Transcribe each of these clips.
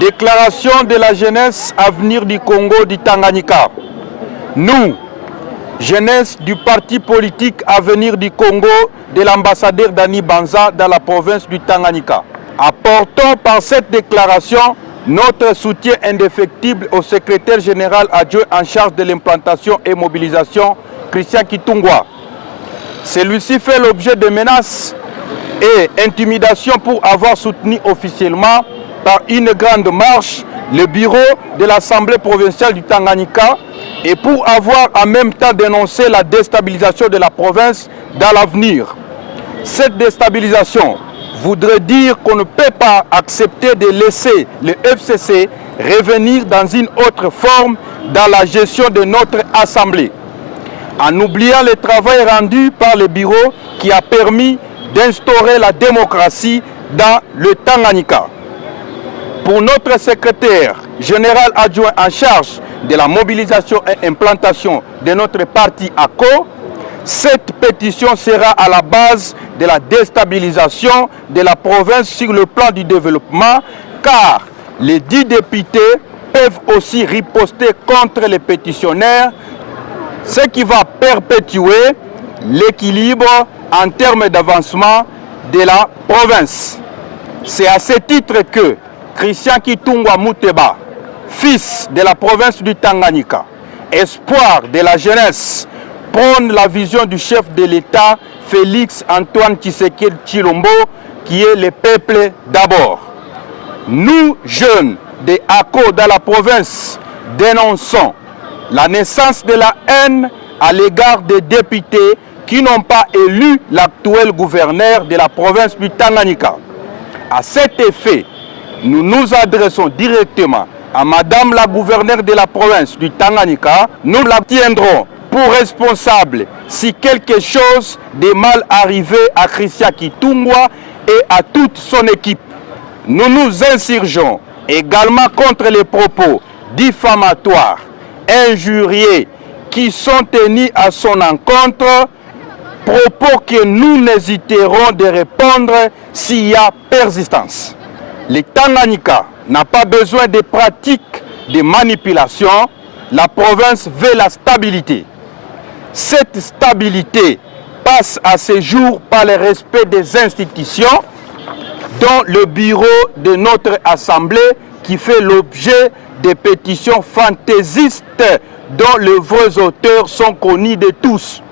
Déclaration de la jeunesse Avenir du Congo du Tanganyika. Nous, jeunesse du parti politique Avenir du Congo de l'ambassadeur Dani Banza dans la province du Tanganyika, apportons par cette déclaration notre soutien indéfectible au secrétaire général adjoint en charge de l'implantation et mobilisation, Christian Kitungwa. Celui-ci fait l'objet de menaces et intimidations pour avoir soutenu officiellement par une grande marche le bureau de l'Assemblée provinciale du Tanganyika et pour avoir en même temps dénoncé la déstabilisation de la province dans l'avenir. Cette déstabilisation voudrait dire qu'on ne peut pas accepter de laisser le FCC revenir dans une autre forme dans la gestion de notre Assemblée, en oubliant le travail rendu par le bureau qui a permis d'instaurer la démocratie dans le Tanganyika. Pour notre secrétaire général adjoint en charge de la mobilisation et implantation de notre parti ACO, cette pétition sera à la base de la déstabilisation de la province sur le plan du développement, car les 10 députés peuvent aussi riposter contre les pétitionnaires, ce qui va perpétuer l'équilibre en termes d'avancement de la province. C'est à ce titre que Christian Kitungwa Muteba, fils de la province du Tanganyika, espoir de la jeunesse, prône la vision du chef de l'État, Félix Antoine Tshisekedi Tshilombo, qui est le peuple d'abord. Nous, jeunes de ACO dans la province, dénonçons la naissance de la haine à l'égard des députés qui n'ont pas élu l'actuel gouverneur de la province du Tanganyika. À cet effet, nous nous adressons directement à Madame la gouverneure de la province du Tanganyika. Nous la tiendrons pour responsable si quelque chose de mal arrivé à Christian Kitungwa et à toute son équipe. Nous nous insurgeons également contre les propos diffamatoires, injurieux qui sont tenus à son encontre, propos que nous n'hésiterons de répondre s'il y a persistance. Le Tanganyika n'a pas besoin de pratiques de manipulation. La province veut la stabilité. Cette stabilité passe à ce jour par le respect des institutions, dont le bureau de notre Assemblée qui fait l'objet de pétitions fantaisistes dont les vrais auteurs sont connus de tous.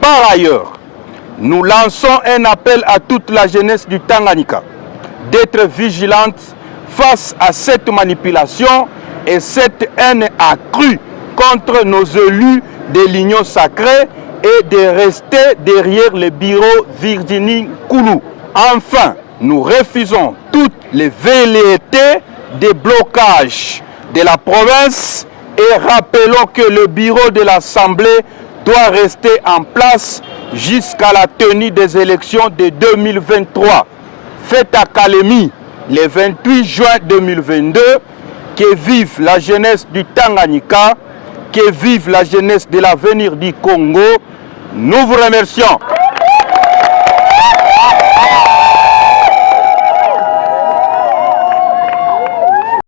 Par ailleurs, nous lançons un appel à toute la jeunesse du Tanganyika d'être vigilante face à cette manipulation et cette haine accrue contre nos élus de l'Union sacrée et de rester derrière le bureau Virginie Koulou. Enfin, nous refusons toutes les velléités de blocage de la province et rappelons que le bureau de l'Assemblée doit rester en place jusqu'à la tenue des élections de 2023. Faites à Kalemi le 28 juin 2022, que vive la jeunesse du Tanganyika, que vive la jeunesse de l'avenir du Congo. Nous vous remercions.